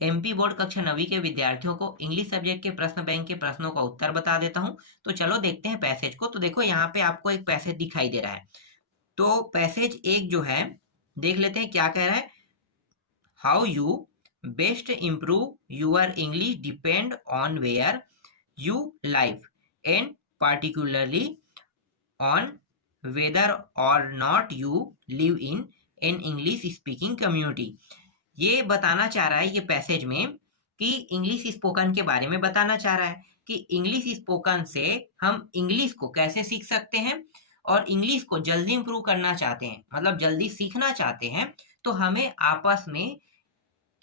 MP board कक्षा 9वीं के विद्यार्थियों को इंग्लिश सब्जेक्ट के प्रश्न बैंक के प्रश्नों का उत्तर बता देता हूं। तो चलो देखते हैं पैसेज को। तो देखो यहाँ पे आपको एक पैसेज दिखाई दे रहा है। तो पैसेज एक जो है देख लेते हैं क्या कह रहा है। How you best improve your English depend on where you live and particularly on whether or not you live in an English speaking community। ये बताना चाह रहा है ये पैसेज में कि इंग्लिश स्पोकन के बारे में बताना चाह रहा है कि इंग्लिश स्पोकन से हम इंग्लिश को कैसे सीख सकते हैं, और इंग्लिश को जल्दी इंप्रूव करना चाहते हैं मतलब जल्दी सीखना चाहते हैं, तो हमें आपस में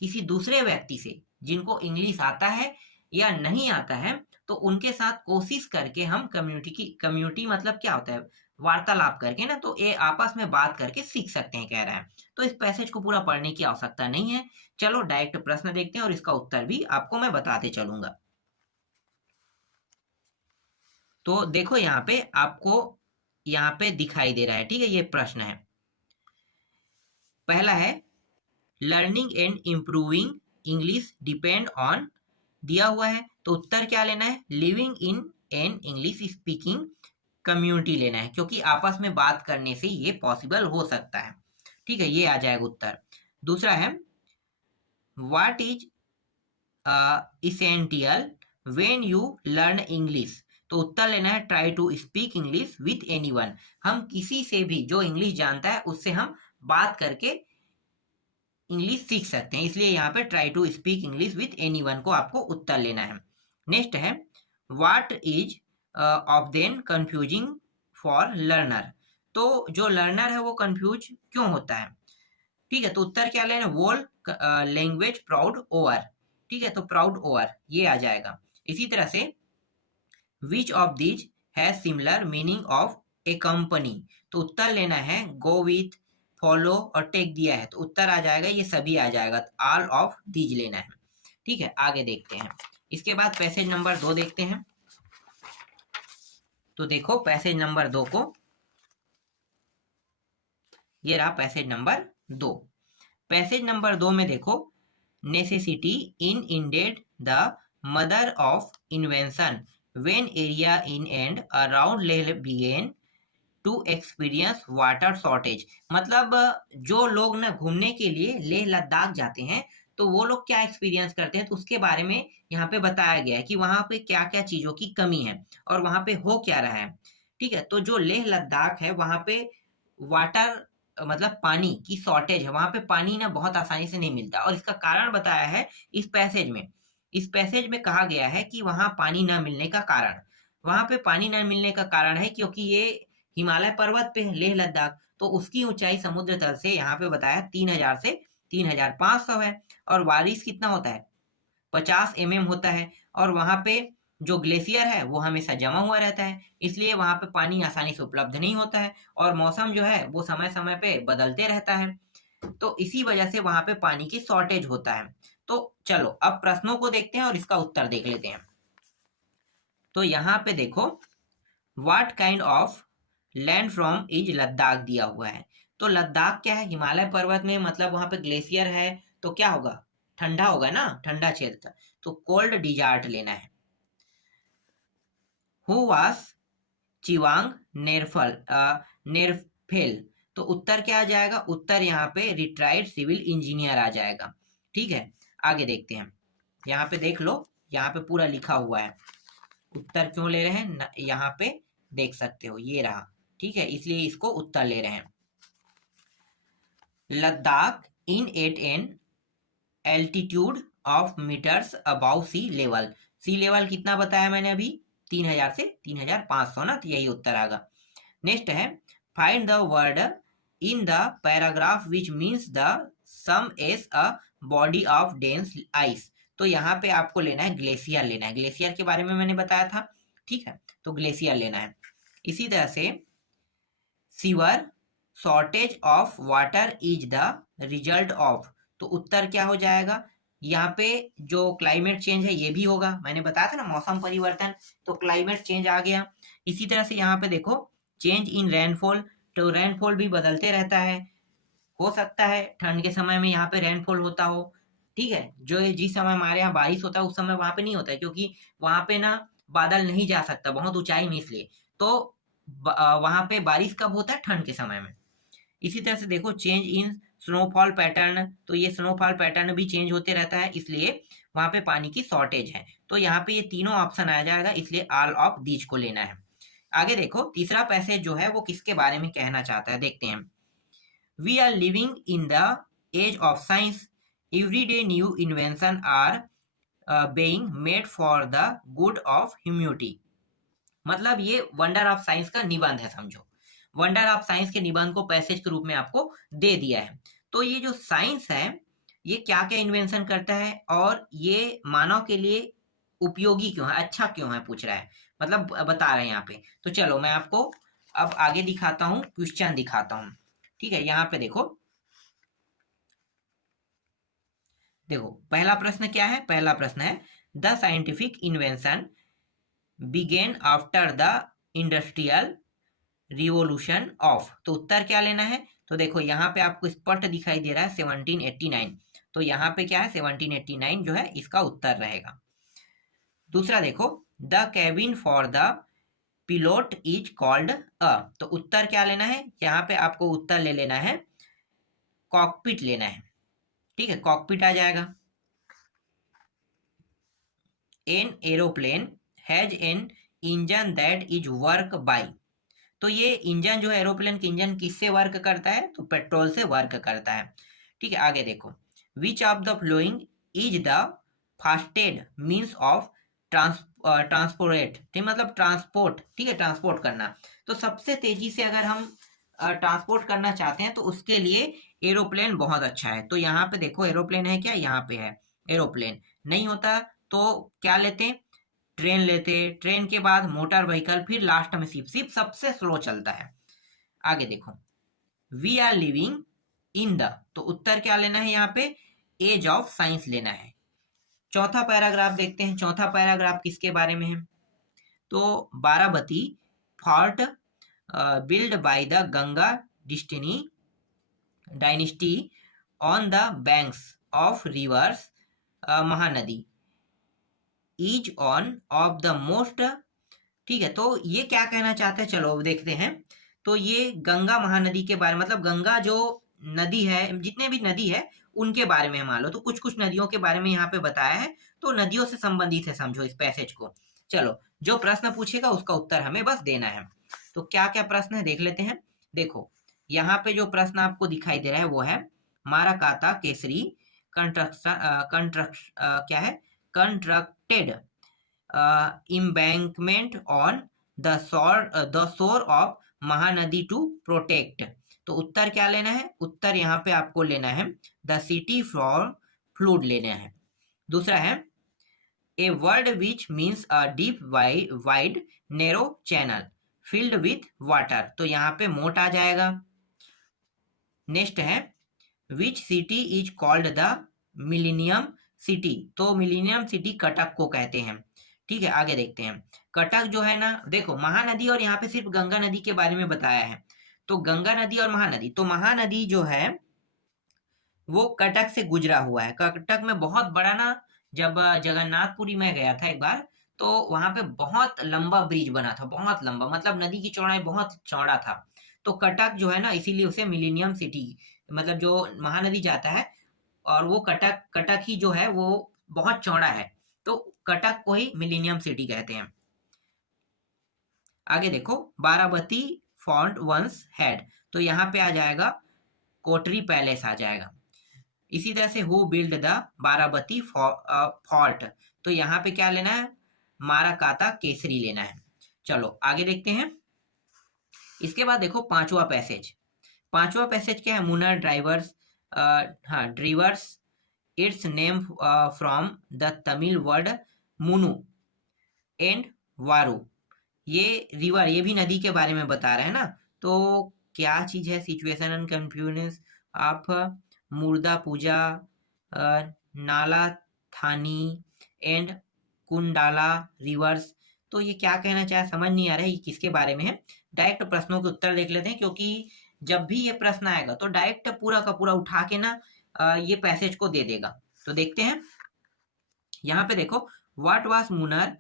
किसी दूसरे व्यक्ति से जिनको इंग्लिश आता है या नहीं आता है तो उनके साथ कोशिश करके हम कम्युनिटी मतलब क्या होता है, वार्तालाप करके ना, तो ये आपस में बात करके सीख सकते हैं कह रहा है। तो इस पैसेज को पूरा पढ़ने की आवश्यकता नहीं है। चलो डायरेक्ट प्रश्न देखते हैं और इसका उत्तर भी आपको मैं बताते चलूंगा। तो देखो यहाँ पे आपको यहाँ पे दिखाई दे रहा है, ठीक है। ये प्रश्न है, पहला है learning and improving English depend on, दिया हुआ है तो उत्तर क्या लेना है, living in an English speaking community लेना है, क्योंकि आपस में बात करने से ये पॉसिबल हो सकता है, ठीक है। ये आ जाएगा उत्तर। दूसरा है what is essential when you learn English, तो उत्तर लेना है try to speak English with anyone, हम किसी से भी जो इंग्लिश जानता है उससे हम बात करके इंग्लिश सीख सकते हैं, इसलिए यहाँ पे try to speak English with anyone को आपको उत्तर लेना है। नेक्स्ट है what is often confusing for learner, तो जो लर्नर है वो कंफ्यूज क्यों होता है, ठीक है। तो उत्तर क्या लेना है, वोल लैंग्वेज प्राउड ओवर, ठीक है। तो प्राउड ओवर ये आ जाएगा। इसी तरह से which of these has similar meaning of A company, तो उत्तर लेना है गो विथ, फॉलो और टेक दिया है तो उत्तर आ जाएगा ये सभी आ जाएगा, ऑल ऑफ दीज लेना है, ठीक है। आगे देखते हैं। इसके बाद पैसेज नंबर 2 देखते हैं। तो देखो पैसेज नंबर 2 को, ये रहा पैसेज नंबर 2। पैसेज नंबर 2 में देखो necessity in indeed the mother of invention when area in and around Leh began to experience water shortage, मतलब जो लोग ना घूमने के लिए लेह लद्दाख जाते हैं तो वो लोग क्या एक्सपीरियंस करते हैं, तो उसके बारे में यहाँ पे बताया गया है कि वहां पे क्या क्या चीजों की कमी है और वहां पे हो क्या रहा है, ठीक है। तो जो लेह लद्दाख है वहां पे वाटर मतलब पानी की शॉर्टेज है, वहां पे पानी ना बहुत आसानी से नहीं मिलता और इसका कारण बताया है इस पैसेज में। इस पैसेज में कहा गया है कि वहां पानी ना मिलने का कारण, वहां पे पानी न मिलने का कारण है क्योंकि ये हिमालय पर्वत पे है लेह लद्दाख, तो उसकी ऊंचाई समुद्र तल से यहाँ पे बताया 3000 से 3500 है, और बारिश कितना होता है 50 mm होता है, और वहां पे जो ग्लेशियर है वो हमेशा जमा हुआ रहता है, इसलिए वहां पे पानी आसानी से उपलब्ध नहीं होता है, और मौसम जो है वो समय समय पे बदलते रहता है, तो इसी वजह से वहां पे पानी की शॉर्टेज होता है। तो चलो अब प्रश्नों को देखते हैं और इसका उत्तर देख लेते हैं। तो यहाँ पे देखो what kind of land from is Ladakh दिया हुआ है, तो लद्दाख क्या है, हिमालय पर्वत में मतलब वहां पे ग्लेशियर है तो क्या होगा, ठंडा होगा ना, ठंडा क्षेत्र, तो कोल्ड डिजार्ट लेना है। हु वास चिवांग नेरफल नेरफेल, तो उत्तर क्या आ जाएगा, उत्तर यहाँ पे रिटायर्ड सिविल इंजीनियर आ जाएगा, ठीक है। आगे देखते हैं। यहाँ पे देख लो, यहाँ पे पूरा लिखा हुआ है उत्तर क्यों ले रहे हैं, यहाँ पे देख सकते हो ये रहा, ठीक है, इसलिए इसको उत्तर ले रहे हैं। Ladakh in at an altitude of metres above sea level, sea level कितना बताया मैंने अभी, 3000 से 3500 ना, तो यही उत्तर आएगा। नेक्स्ट है find the word in the paragraph which means the same as a body of dense ice, तो यहाँ पे आपको लेना है ग्लेशियर लेना है, ग्लेशियर के बारे में मैंने बताया था, ठीक है, तो ग्लेशियर लेना है। इसी तरह से sewer shortage of water is the result of, तो उत्तर क्या हो जाएगा, यहाँ पे जो क्लाइमेट चेंज है ये भी होगा, मैंने बताया था ना मौसम परिवर्तन, तो क्लाइमेट चेंज आ गया। इसी तरह से यहाँ पे देखो चेंज इन रेनफॉल, तो रेनफॉल भी बदलते रहता है, हो सकता है ठंड के समय में यहाँ पे रेनफॉल होता हो, ठीक है, जो जिस समय हमारे यहाँ बारिश होता है उस समय वहां पे नहीं होता है, क्योंकि वहां पे ना बादल नहीं जा सकता बहुत ऊंचाई में, इसलिए तो वहां पे बारिश कब होता है, ठंड के समय में। इसी तरह से देखो चेंज इन स्नोफॉल पैटर्न, तो ये स्नोफॉल पैटर्न भी चेंज होते रहता है, इसलिए वहां पे पानी की शॉर्टेज है। तो यहाँ पे ये तीनों ऑप्शन आ जाएगा, इसलिए ऑल ऑफ दीज को लेना है। आगे देखो तीसरा पैसेज जो है वो किसके बारे में कहना चाहता है, देखते हैं। We are living in the age of science, everyday new invention are being made for the good of humanity। मतलब ये वंडर ऑफ साइंस का निबंध है, समझो। वंडर ऑफ साइंस के निबंध को पैसेज के रूप में आपको दे दिया है। तो ये जो साइंस है ये क्या क्या इन्वेंशन करता है और ये मानव के लिए उपयोगी क्यों है, अच्छा क्यों है, पूछ रहा है, मतलब बता रहे हैं यहाँ पे। तो चलो मैं आपको अब आगे दिखाता हूँ, क्वेश्चन दिखाता हूँ। ठीक है, यहाँ पे देखो, देखो पहला प्रश्न क्या है, पहला प्रश्न है the scientific invention began after the industrial revolution of. तो उत्तर क्या लेना है, तो देखो यहाँ पे आपको स्पष्ट दिखाई दे रहा है 1789, तो यहाँ पे क्या है 1789 जो है इसका उत्तर रहेगा। दूसरा देखो the cabin for the पिलोट is called a, तो उत्तर क्या लेना है, यहाँ पे आपको उत्तर ले लेना है कॉकपिट लेना है। ठीक है, कॉकपिट आ जाएगा। An aeroplane has an engine that is work by, तो ये इंजन जो है एरोप्लेन की इंजन किससे वर्क करता है, तो पेट्रोल से वर्क करता है। ठीक है, आगे देखो which of the following is the fastest means of transport, ठीक मतलब ट्रांसपोर्ट, ठीक है ट्रांसपोर्ट करना। तो सबसे तेजी से अगर हम ट्रांसपोर्ट करना चाहते हैं तो उसके लिए एरोप्लेन बहुत अच्छा है। तो यहाँ पे देखो एरोप्लेन है क्या, यहाँ पे है एरोप्लेन, नहीं होता तो क्या लेते हैं, ट्रेन लेते, ट्रेन के बाद मोटर व्हीकल, फिर लास्ट में शिप, शिप सबसे स्लो चलता है। आगे देखो we are living in the, तो उत्तर क्या लेना है यहाँ पे, एज ऑफ साइंस लेना है। चौथा पैराग्राफ देखते हैं, चौथा पैराग्राफ किसके बारे में है, तो Barabati fort build by the Ganga destiny dynasty on the banks of reverse Mahanadi is on off the most, ठीक है। तो ये क्या कहना चाहते हैं, चलो देखते हैं। तो ये गंगा महानदी के बारे में, मतलब गंगा जो नदी है, जितने भी नदी है उनके बारे में मान लो, तो कुछ कुछ नदियों के बारे में यहाँ पे बताया है, तो नदियों से संबंधित है समझो इस पैसेज को। चलो जो प्रश्न पूछेगा उसका उत्तर हमें बस देना है। तो क्या क्या प्रश्न है देख लेते हैं। देखो यहाँ पे जो प्रश्न आपको दिखाई दे रहा है वो है माराकाता केसरी क्या है, constructed embankment on the shore of Mahanadi to protect. तो उत्तर क्या लेना है, उत्तर यहाँ पे आपको लेना है द सिटी फ्रॉम फ्लूड लेना है। दूसरा है a word which means a deep wide narrow channel filled with water, तो यहाँ पे मोट आ जाएगा। नेक्स्ट है which city is called the millennium city, तो मिलीनियम सिटी कटक को कहते हैं। ठीक है, आगे देखते हैं। कटक जो है ना, देखो महानदी और यहाँ पे सिर्फ गंगा नदी के बारे में बताया है, तो गंगा नदी और महानदी, तो महानदी जो है वो कटक से गुजरा हुआ है। कटक में बहुत बड़ा ना, जब जगन्नाथपुरी में गया था एक बार, तो वहां पे बहुत लंबा ब्रिज बना था, बहुत लंबा, मतलब नदी की चौड़ाई बहुत चौड़ा था। तो कटक जो है ना, इसीलिए उसे मिलीनियम सिटी, मतलब जो महानदी जाता है और वो कटक, कटक ही जो है वो बहुत चौड़ा है, तो कटक को ही मिलीनियम सिटी कहते हैं। आगे देखो बाराबती फॉन्ट वंस हेड, तो यहाँ पे आ जाएगा कोटरी पैलेस आ जाएगा। इसी तरह से who build the Barabati fort, तो यहाँ पे क्या लेना है, माराकाता केसरी लेना है। चलो आगे देखते हैं। इसके बाद देखो पांचवा पैसेज, पांचवा पैसेज क्या है, मुनर ड्राइवर्स, हाँ derives its name from the Tamil word munu and varu, ये रिवर, ये भी नदी के बारे में बता रहे हैं ना। तो क्या चीज है, सिचुएशन एंड कंफ्यूजन ऑफ मुर्दा पूजा, नाला थानी एंड कुंडाला रिवर्स, तो ये क्या कहना चाहे समझ नहीं आ रहा है ये किसके बारे में है। डायरेक्ट प्रश्नों के उत्तर देख लेते हैं, क्योंकि जब भी ये प्रश्न आएगा तो डायरेक्ट पूरा का पूरा उठा के ना ये पैसेज को दे देगा। तो देखते हैं, यहाँ पे देखो, what was Munnar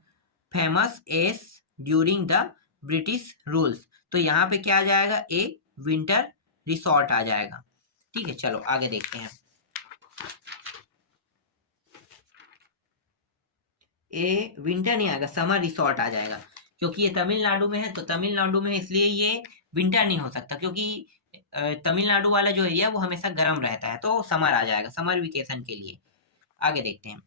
famous S during the British rules. तो यहाँ पे क्या आ जाएगा, ए विंटर रिसोर्ट आ जाएगा। ठीक है, चलो आगे देखते हैं। ए विंटर नहीं आएगा, समर रिसोर्ट आ जाएगा, क्योंकि ये तमिलनाडु में है, तो तमिलनाडु में इसलिए ये विंटर नहीं हो सकता, क्योंकि तमिलनाडु वाला जो एरिया वो हमेशा गर्म रहता है, तो समर आ जाएगा, समर वेकेशन के लिए। आगे देखते हैं,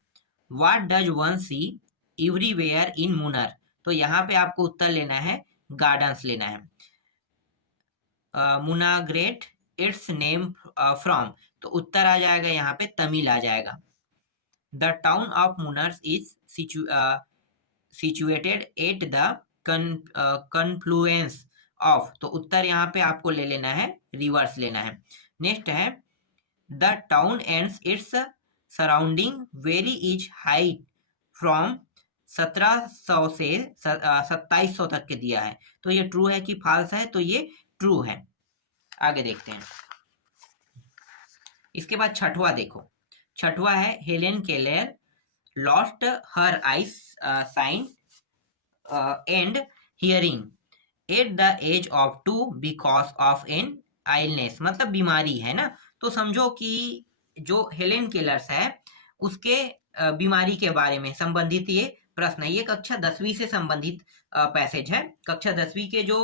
what does one C everywhere in Munnar. तो यहाँ पे आपको उत्तर लेना है, गार्डन्स लेना है। मुनाग्रेट इट्स नेम फ्रॉम, तो उत्तर आ जाएगा यहाँ पे तमिल आ जाएगा। The town of Munnar is situated at the confluence of, तो उत्तर यहाँ पे आपको ले लेना है, रिवर्स लेना है। नेक्स्ट है, the town ends its surrounding very is height from 1700 से 2700 तक के दिया है, तो ये ट्रू है कि फॉल्स है, तो ये ट्रू है। आगे देखते हैं, इसके बाद छठवा देखो, छठवा है, Helen Keller lost her eyes sight and hearing at the age of 2 because of an illness, मतलब बीमारी है ना। तो समझो कि जो हेलेन केलर्स है उसके बीमारी के बारे में संबंधित ये प्रश्न है। ये कक्षा 10वीं से संबंधित पैसेज है। कक्षा 10वीं के जो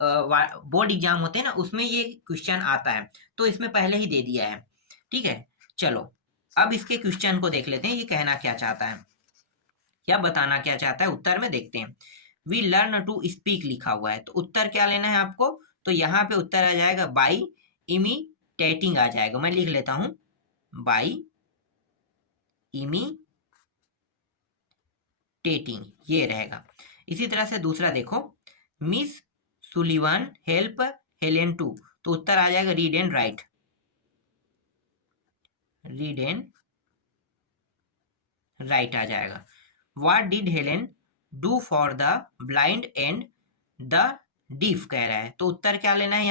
बोर्ड एग्जाम होते हैं ना, उसमें ये क्वेश्चन आता है, तो इसमें पहले ही दे दिया है। ठीक है, चलो अब इसके क्वेश्चन को देख लेते हैं, ये कहना क्या चाहता है, क्या बताना क्या चाहता है, उत्तर में देखते हैं। वी लर्न टू स्पीक लिखा हुआ है, तो उत्तर क्या लेना है आपको, तो यहाँ पे उत्तर आ जाएगा बाई इमिटेटिंग आ जाएगा। मैं लिख लेता हूं, बाई इमिटेटिंग, ये रहेगा। इसी तरह से दूसरा देखो, Miss Sullivan help Helen to, तो उत्तर आ जाएगा read and write, read and write आ जाएगा। What did Helen do for the blind and the deaf कह रहा है, तो उत्तर क्या लेना है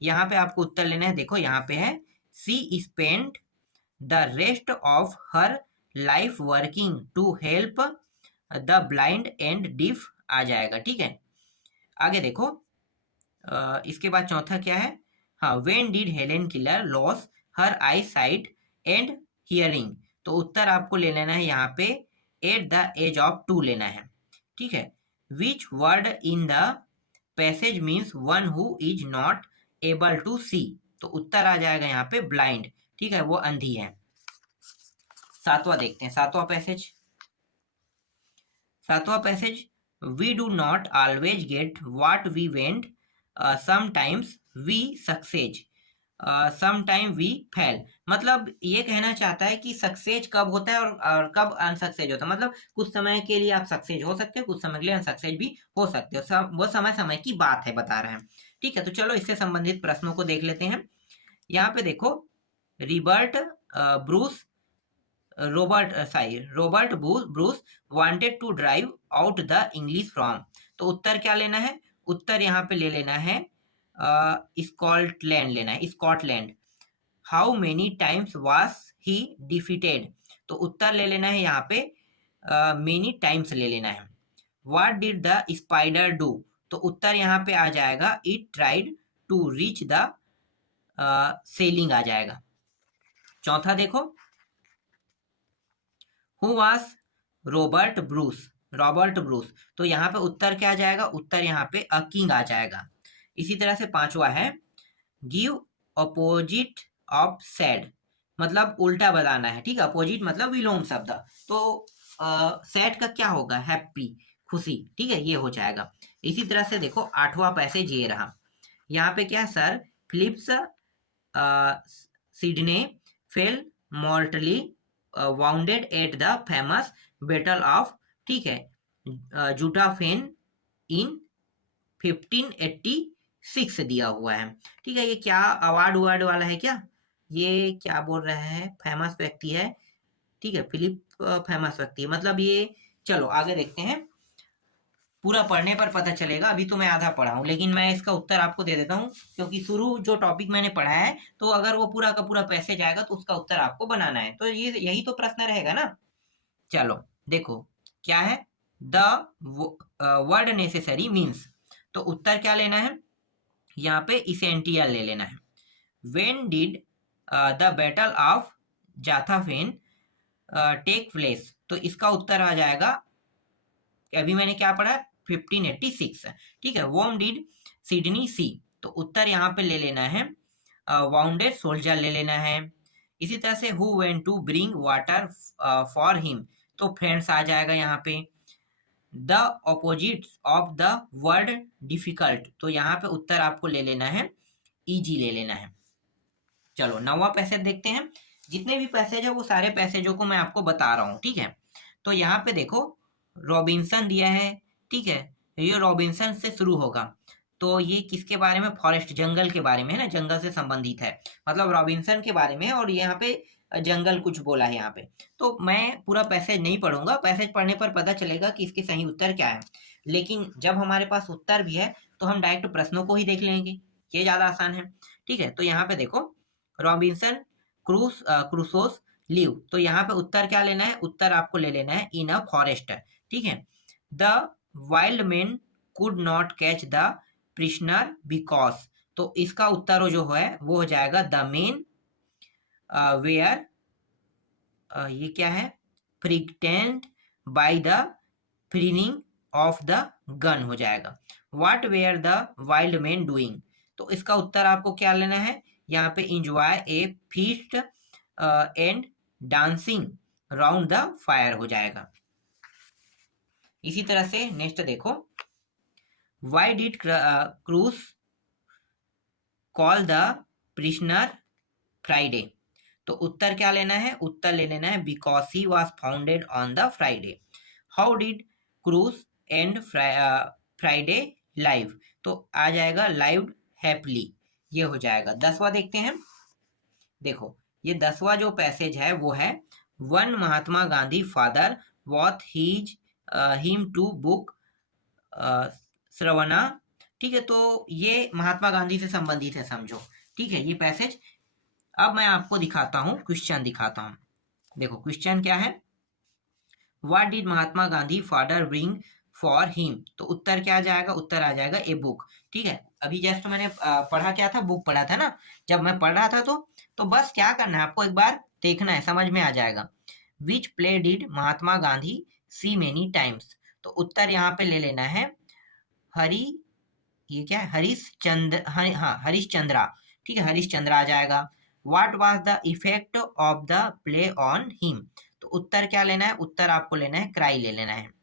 यहाँ पे आपको उत्तर लेना है। देखो यहाँ पे है, she spent the rest of her life working to help the blind and deaf आ जाएगा। ठीक है, आगे देखो, इसके बाद चौथा क्या है, हाँ, when did Helen Keller loss her I site and hearing, तो उत्तर आपको ले लेना है यहाँ पे एट द एज ऑफ 2 लेना है। ठीक है, which word in the passage means one who is not able to see, तो उत्तर आ जाएगा यहाँ पे ब्लाइंड। ठीक है, वो अंधी है। सातवां देखते हैं, सातवां passage, we do not always get what we want, sometimes we succeed, sometime we fail, मतलब ये कहना चाहता है कि सक्सेज कब होता है और कब अनसक्सेज होता है। मतलब कुछ समय के लिए आप सक्सेज हो सकते हो, कुछ समय के लिए अनसक्सेज भी हो सकते हो, वो समय समय की बात है, बता रहे हैं। ठीक है, तो चलो इससे संबंधित प्रश्नों को देख लेते हैं। यहाँ पे देखो, Robert Bruce wanted to drive out the English from, तो उत्तर क्या लेना है, उत्तर यहाँ पे ले लेना है स्कॉटलैंड लेना है, Scotland. How many times was he defeated, तो उत्तर ले लेना है यहाँ पे मेनी टाइम्स ले लेना है। What did the spider do, तो उत्तर यहाँ पे आ जाएगा it tried to reach the ceiling आ जाएगा। चौथा देखो, हु वाज रॉबर्ट ब्रूस, तो यहाँ पे उत्तर क्या आ जाएगा, उत्तर यहाँ पे अ किंग आ जाएगा। इसी तरह से पांचवा है, गिव अपोजिट ऑफ सैड, मतलब उल्टा बताना है। ठीक है, अपोजिट मतलब विलोम शब्द, तो सैड का क्या होगा, हैप्पी, खुशी। ठीक है, ये हो जाएगा। इसी तरह से देखो, आठवां पैसेज ये रहा, यहाँ पे क्या है, sir Philips Sidney fell mortally wounded at the famous battle of, ठीक है, जूटाफेन इन 1586 दिया हुआ है। ठीक है, ये क्या अवार्ड वाला है क्या, ये क्या बोल रहे हैं, फेमस व्यक्ति है। ठीक है, फिलिप फेमस व्यक्ति है, मतलब ये। चलो आगे देखते हैं, पूरा पढ़ने पर पता चलेगा। अभी तो मैं आधा पढ़ा हूँ, लेकिन मैं इसका उत्तर आपको दे देता हूँ, क्योंकि शुरू जो टॉपिक मैंने पढ़ा है, तो अगर वो पूरा का पूरा पैसेज आएगा तो उसका उत्तर आपको बनाना है। तो ये यही तो प्रश्न रहेगा ना। चलो देखो क्या है, द वर्ड नेसेसरी मीन्स, तो उत्तर क्या लेना है, यहाँ पे इसेंटियल ले लेना है। When did the battle of Zutphen take place, तो इसका उत्तर आ जाएगा, अभी मैंने क्या पढ़ा, 1586। ठीक है। वॉम डिड सिडनी सी, तो उत्तर यहाँ पे ले लेना है वाउंडेड सोल्जर ले लेना है। इसी तरह से who went to bring water for him, तो फ्रेंड्स आ जाएगा यहाँ पे। The opposites of the word difficult, तो यहाँ पे उत्तर आपको ले लेना है इजी ले लेना है। चलो 9वां पैसेज देखते हैं। जितने भी पैसेज है वो सारे पैसेजों को मैं आपको बता रहा हूँ। ठीक है। तो यहाँ पे देखो रॉबिन्सन दिया है। ठीक है। ये रॉबिन्सन से शुरू होगा, तो ये किसके बारे में, फॉरेस्ट जंगल के बारे में है ना, जंगल से संबंधित है, मतलब रॉबिन्सन के बारे में है। और यहाँ पे जंगल कुछ बोला है यहाँ पे। तो मैं पूरा पैसेज नहीं पढ़ूंगा, पैसेज पढ़ने पर पता चलेगा कि इसके सही उत्तर क्या है। लेकिन जब हमारे पास उत्तर भी है तो हम डायरेक्ट प्रश्नों को ही देख लेंगे, ये ज्यादा आसान है। ठीक है। तो यहाँ पे देखो रॉबिन्सन क्रूसोस लिव, तो यहाँ पे उत्तर क्या लेना है, उत्तर आपको ले लेना है इन अ फॉरेस्ट। ठीक है। The wild man could not catch the prisoner because, तो इसका उत्तर जो है वो हो जाएगा द मेन वेयर, ये क्या है, frightened by the firing of the gun हो जाएगा। What were the wild man doing, तो इसका उत्तर आपको क्या लेना है, यहाँ पे enjoy a feast and dancing round the fire हो जाएगा। इसी तरह से नेक्स्ट देखो, why did Crusoe call the prisoner Friday, तो उत्तर क्या लेना है, उत्तर ले लेना है because he was founded on the Friday. How did Crusoe and Friday live, तो आ जाएगा लाइव हैप्पीली, ये हो जाएगा। 10वां देखते हैं। देखो ये 10वां जो पैसेज है वो है, one Mahatma Gandhi father bought his him to book Shravana. ठीक है। तो ये महात्मा गांधी से संबंधित है समझो। ठीक है ये पैसेज। अब मैं आपको दिखाता हूँ, क्वेश्चन दिखाता हूँ। देखो क्वेश्चन क्या है, what did Mahatma Gandhi father bring for him, तो उत्तर क्या आ जाएगा, उत्तर आ जाएगा ए बुक। ठीक है। अभी जस्ट मैंने पढ़ा क्या था, बुक पढ़ा था ना। जब मैं पढ़ रहा था तो बस क्या करना है आपको, एक बार देखना है, समझ में आ जाएगा। Which play did Mahatma Gandhi see many times, तो उत्तर यहाँ पे ले लेना है हरी, ये क्या है, हरीश चंद्र, हाँ हरीश चंद्रा। ठीक है हरीश चंद्रा आ जाएगा। What was the effect of the play on him, तो उत्तर क्या लेना है, उत्तर आपको लेना है क्राई ले लेना है।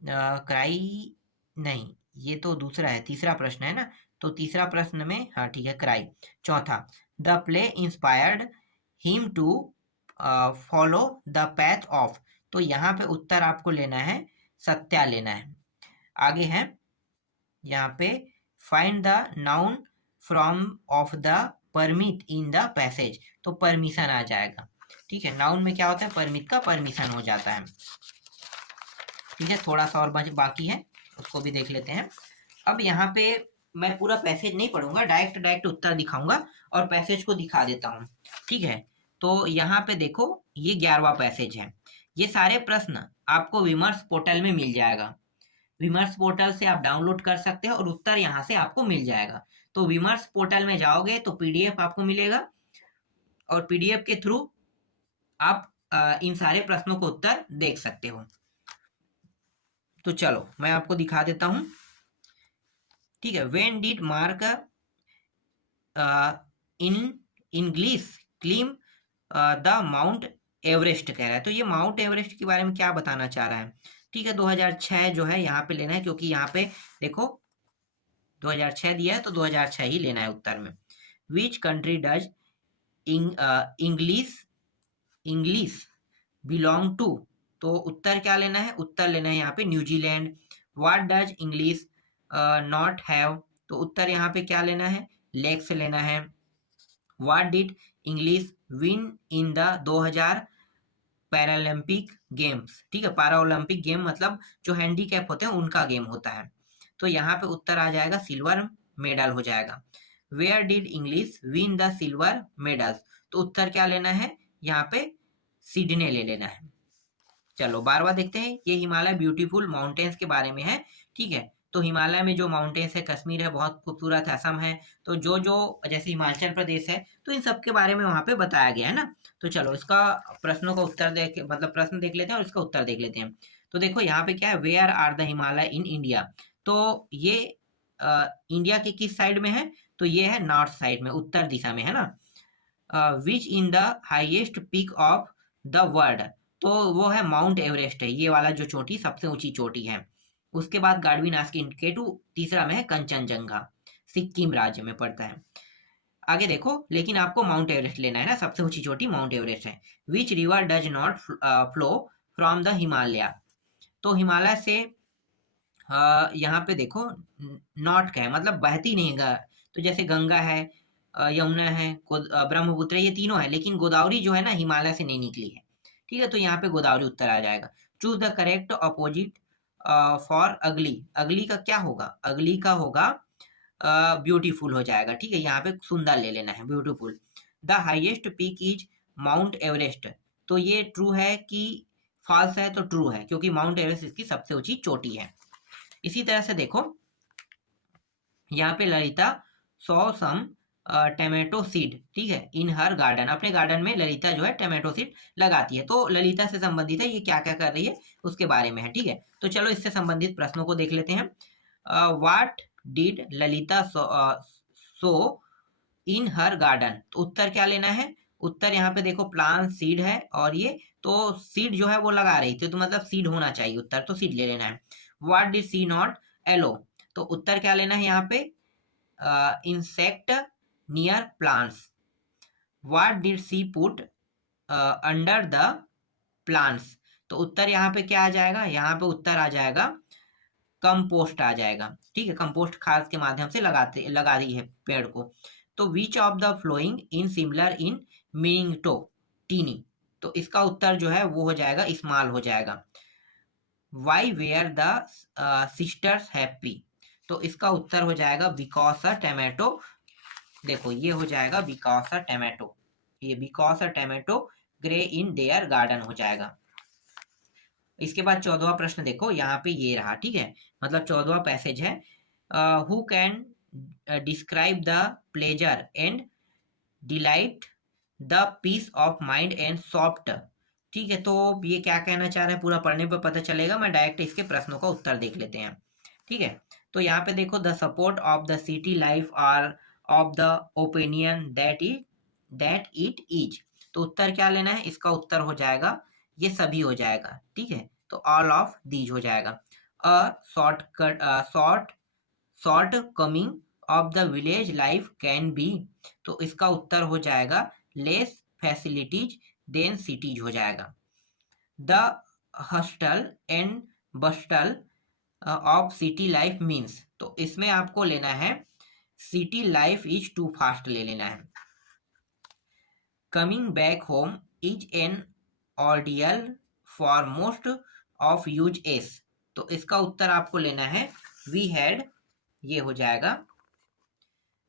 क्राई नहीं, ये तो दूसरा है, तीसरा प्रश्न है ना, तो तीसरा प्रश्न में हाँ ठीक है क्राई। चौथा, the play inspired him to follow the path of, तो यहाँ पे उत्तर आपको लेना है सत्या लेना है। आगे है यहाँ पे find the noun from of the permit in the passage, तो परमिशन आ जाएगा। ठीक है। नाउन में क्या होता है, परमिट का परमिशन हो जाता है। ठीक है। थोड़ा सा और बाकी है, उसको भी देख लेते हैं। अब यहाँ पे मैं पूरा पैसेज नहीं पढ़ूंगा, डायरेक्ट उत्तर दिखाऊंगा और पैसेज को दिखा देता हूँ। ठीक है। तो यहाँ पे देखो ये 11वां पैसेज है। ये सारे प्रश्न आपको विमर्श पोर्टल में मिल जाएगा। विमर्श पोर्टल से आप डाउनलोड कर सकते हो और उत्तर यहाँ से आपको मिल जाएगा। तो विमर्श पोर्टल में जाओगे तो पीडीएफ आपको मिलेगा और पीडीएफ के थ्रू आप इन सारे प्रश्नों को उत्तर देख सकते हो। तो चलो मैं आपको दिखा देता हूं। ठीक है। When did Mark in English climb the Mount Everest कह रहा है, तो ये माउंट एवरेस्ट के बारे में क्या बताना चाह रहा है। ठीक है। 2006 जो है यहाँ पे लेना है, क्योंकि यहाँ पे देखो 2006 दिया है तो 2006 ही लेना है उत्तर में। Which country does English belong to, तो उत्तर क्या लेना है, उत्तर लेना है यहाँ पे New Zealand. What does English not have, तो उत्तर यहाँ पे क्या लेना है, लेक्स लेना है। What did English win in the Paralympic games, ठीक है। पैरालंपिक गेम मतलब जो हैंडीकैप होते हैं उनका गेम होता है। तो यहाँ पे उत्तर आ जाएगा सिल्वर मेडल हो जाएगा। Where did English win the silver medals, तो उत्तर क्या लेना है यहाँ पे, सिडनी ले लेना है। चलो 12वां देखते हैं, ये हिमालय ब्यूटीफुल माउंटेन्स के बारे में है, ठीक है। तो हिमालय में जो माउंटेन्स है, कश्मीर है बहुत खूबसूरत है, असम है, तो जो जो जैसे हिमाचल प्रदेश है, तो इन सब के बारे में वहाँ पे बताया गया है ना। तो चलो इसका प्रश्नों का उत्तर देख, मतलब प्रश्न देख लेते हैं और इसका उत्तर देख लेते हैं। तो देखो यहाँ पे क्या है, where are the Himalaya in India, तो ये इंडिया के किस साइड में है, तो ये है नॉर्थ साइड में, उत्तर दिशा में है ना। Which in the highest peak of the world, तो वो है माउंट एवरेस्ट है, ये वाला जो चोटी सबसे ऊंची चोटी है। उसके बाद गार्डविन केटू तीसरा में है, कंचनजंगा सिक्किम राज्य में पड़ता है। आगे देखो, लेकिन आपको माउंट एवरेस्ट लेना है ना, सबसे ऊंची चोटी माउंट एवरेस्ट है। Which river does not flow from the Himalaya, तो हिमालय से यहाँ पे देखो नॉट का है, मतलब बहती नहीं है। तो जैसे गंगा है, यमुना है, ब्रह्मपुत्र, ये तीनों है, लेकिन गोदावरी जो है ना हिमालय से नहीं निकली है, ठीक है। तो यहाँ पे गोदावरी उत्तर आ जाएगा। Choose the correct opposite for अगली, अगली का क्या होगा, अगली का होगा ब्यूटीफुल हो जाएगा, ठीक है। यहाँ पे सुंदर ले लेना है, beautiful. The highest peak is mount Everest, तो ये ट्रू है कि फॉल्स है, तो ट्रू है, क्योंकि माउंट एवरेस्ट इसकी सबसे ऊंची चोटी है। इसी तरह से देखो यहाँ पे Lalita saw some tomato seed, ठीक है, इन हर गार्डन, अपने गार्डन में ललिता जो है टमेटो सीड लगाती है। तो ललिता से संबंधित है, ये क्या क्या कर रही है उसके बारे में है, ठीक है। तो चलो इससे संबंधित प्रश्नों को देख लेते हैं। What did Lalita so in her garden, तो उत्तर क्या लेना है, उत्तर यहाँ पे देखो प्लांट सीड है, और ये तो सीड जो है वो लगा रही थी, तो मतलब सीड होना चाहिए उत्तर, तो सीड ले लेना है। What did she not allow, तो उत्तर क्या लेना है यहाँ पे, insect near plants. What did she put under the plants, तो उत्तर यहाँ पे क्या आ जाएगा, यहाँ पे उत्तर आ जाएगा कंपोस्ट आ जाएगा, ठीक है। कंपोस्ट खाद के माध्यम से लगा दी है पेड़ को। तो which of the following in similar in meaning to tiny, तो इसका उत्तर जो है वो हो जाएगा स्मॉल हो जाएगा। Why were the sisters happy, तो इसका उत्तर हो जाएगा बिकॉज अ टैमेटो, देखो ये हो जाएगा बिकॉज अ टैमेटो, ये because a tomato grew in their garden हो जाएगा। इसके बाद 14वां प्रश्न देखो, यहाँ पे ये रहा, ठीक है, मतलब 14वां पैसेज है, who can describe the pleasure and delight the peace of mind and soft, ठीक है। तो ये क्या कहना चाह रहे हैं पूरा पढ़ने पर पता चलेगा, मैं डायरेक्ट इसके प्रश्नों का उत्तर देख लेते हैं, ठीक है। तो यहाँ पे देखो, the support of the city life are of the opinion that it is, तो उत्तर क्या लेना है, इसका उत्तर हो जाएगा ये सभी हो जाएगा, ठीक है। तो ऑल ऑफ दीज हो जाएगा। Short coming of the village life can be, तो इसका उत्तर हो जाएगा लेस फैसिलिटीज देन सिटीज हो जाएगा। The hustle and bustle of city life means, तो इसमें आपको लेना है city life is too fast ले लेना है। Coming back home is an ordeal for most of यूज एस, तो इसका उत्तर आपको लेना है वी हैड, ये हो जाएगा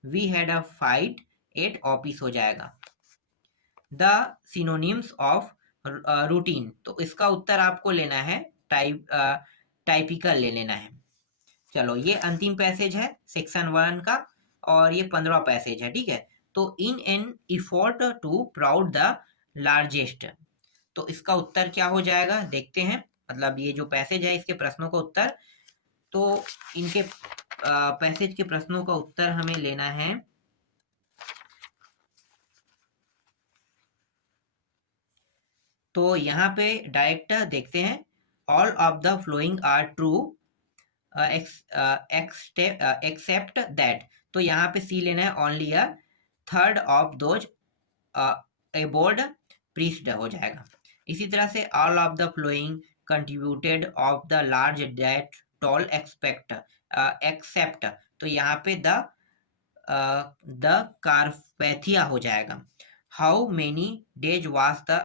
we had a fight at office हो जाएगा। द सिनोनिम्स ऑफ रूटीन, तो इसका उत्तर आपको लेना है टाइपिकल ले लेना है। चलो ये अंतिम पैसेज है सेक्शन 1 का, और ये 15वां पैसेज है, ठीक है। तो in an effort to proud the largest, तो इसका उत्तर क्या हो जाएगा देखते हैं, मतलब ये जो पैसेज है इसके प्रश्नों का उत्तर, तो इनके पैसेज के प्रश्नों का उत्तर हमें लेना है। तो यहाँ पे डायरेक्ट देखते हैं, all of the following are true except that, तो यहाँ पे सी लेना है only a third of those aboard perished हो जाएगा। इसी तरह से all of the following contributed of the large death toll except, तो यहाँ पे द कार्पेथिया हो जाएगा। How many days was the